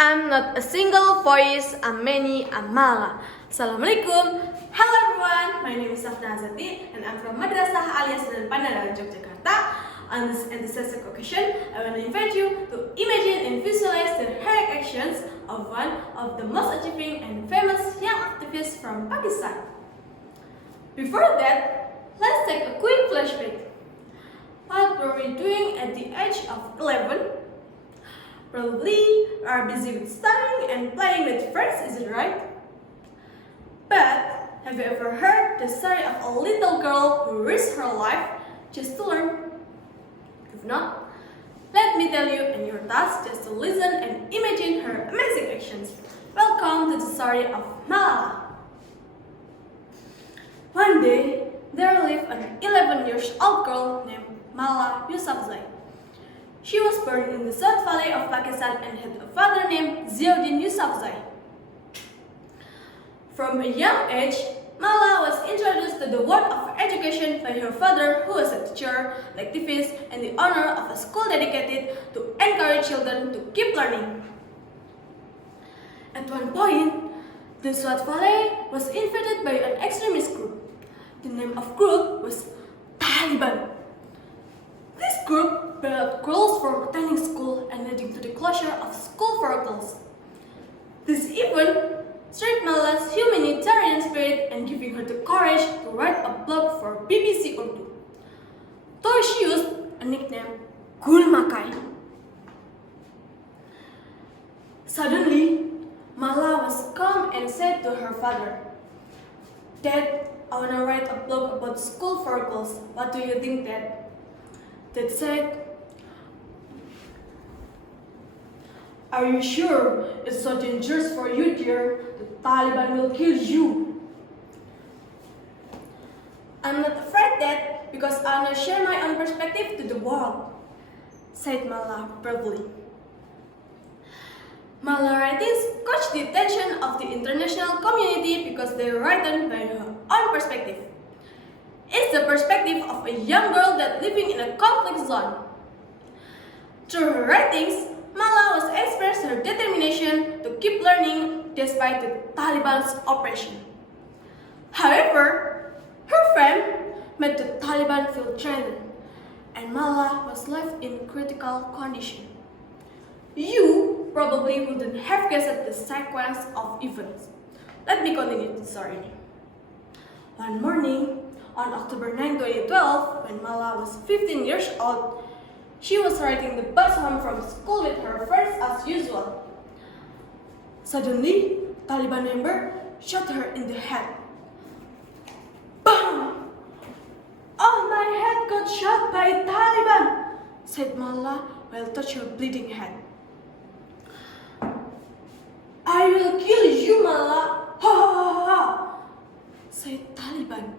I'm not a single voice, I'm many, I'm Malala. Assalamualaikum. Hello everyone, my name is Safna Hazzaty and I'm from Madrasah Sunan Pandanaran, Yogyakarta. On this enthusiastic occasion, I want to invite you to imagine and visualize the heroic actions of one of the most achieving and famous young activists from Pakistan. Before that, let's take a quick flashback. What were we doing at the age of 11? Probably are busy with studying and playing with friends, is it right? But have you ever heard the story of a little girl who risked her life just to learn? If not, let me tell you, and your task just to listen and imagine her amazing actions. Welcome to the story of Malala. One day, there lived an 11-year-old girl named Malala Yousafzai. She was born in the South Valley of Pakistan and had a father named Yousafzai. From a young age, Malala was introduced to the world of education by her father, who was a teacher, an activist, and the owner of a school dedicated to encourage children to keep learning. At one point, the South Valley was invaded by an extremist group. The name of group was Taliban. This group banned girls from attending school and leading to the closure of school for girls. This event struck Malala's humanitarian spirit and giving her the courage to write a blog for BBC Urdu. Though she used a nickname Gul Makai. Suddenly, Malala was calm and said to her father, "Dad, I want to write a blog about school for girls. What do you think, Dad?" Dad said, "Are you sure it's so dangerous for you, dear? The Taliban will kill you." "I'm not afraid, Dad, because I want to share my own perspective to the world," said Malala bravely. Malala's writings caught the attention of the international community because they were written by her own perspective. It's the perspective of a young girl that living in a conflict zone. Through her writings, Malala was expressed her determination to keep learning despite the Taliban's oppression. However, her fame made the Taliban feel threatened, and Malala was left in critical condition. You probably wouldn't have guessed the sequence of events. Let me continue the story. One morning, on October 9, 2012, when Malala was 15 years old, she was riding the bus home from school with her friends as usual. Suddenly, Taliban member shot her in the head. Bam! "Oh, my head got shot by Taliban," said Malala while touching her bleeding head. "I will kill you, Malala! Ha ha ha ha!" said Taliban.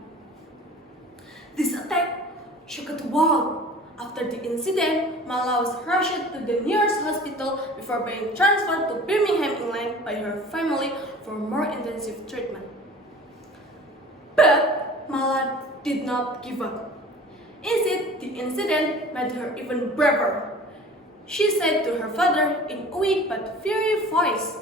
This attack shook the world. After the incident, Malala was rushed to the nearest hospital before being transferred to Birmingham, England by her family for more intensive treatment. But Malala did not give up. Instead, the incident made her even braver. She said to her father in a weak but fiery voice,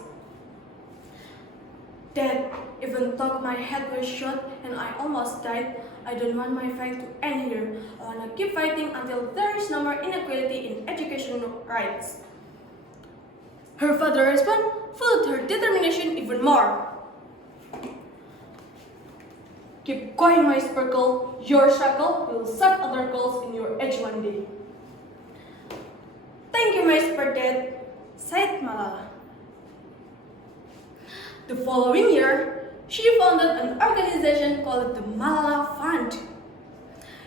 "Dad, even though my head was shot and I almost died, I don't want my fight to end here. I want to keep fighting until there is no more inequality in educational rights." Her father's response fueled her determination even more. "Keep going, my sparkle. Your struggle will serve other girls in your age one day." "Thank you, my super dad," said Malala. The following year, she founded an organization called the Malala Fund,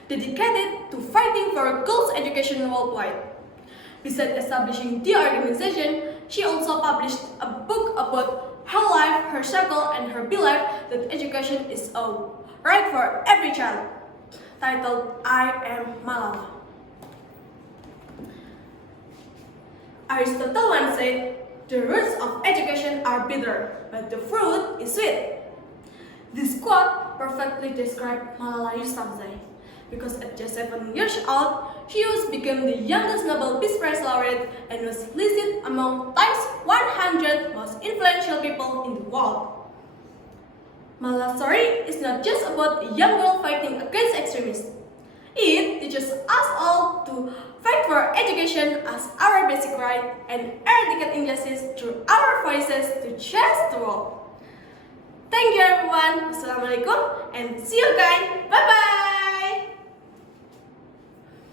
dedicated to fighting for girls' education worldwide. Besides establishing the organization, she also published a book about her life, her struggle, and her belief that education is a right for every child, titled "I Am Malala." Aristotle once said, "The roots of education are bitter, but the fruit is sweet." This quote perfectly describes Malala Yousafzai, because at just 7 years old, she became the youngest Nobel Peace Prize laureate and was listed among Time's 100 100 most influential people in the world. Malala's story is not just about a young girl fighting against extremists. It teaches us all to fight for education as our basic right and eradicate injustice through our voices to change the world. Thank you everyone. Assalamualaikum and see you again. Bye bye.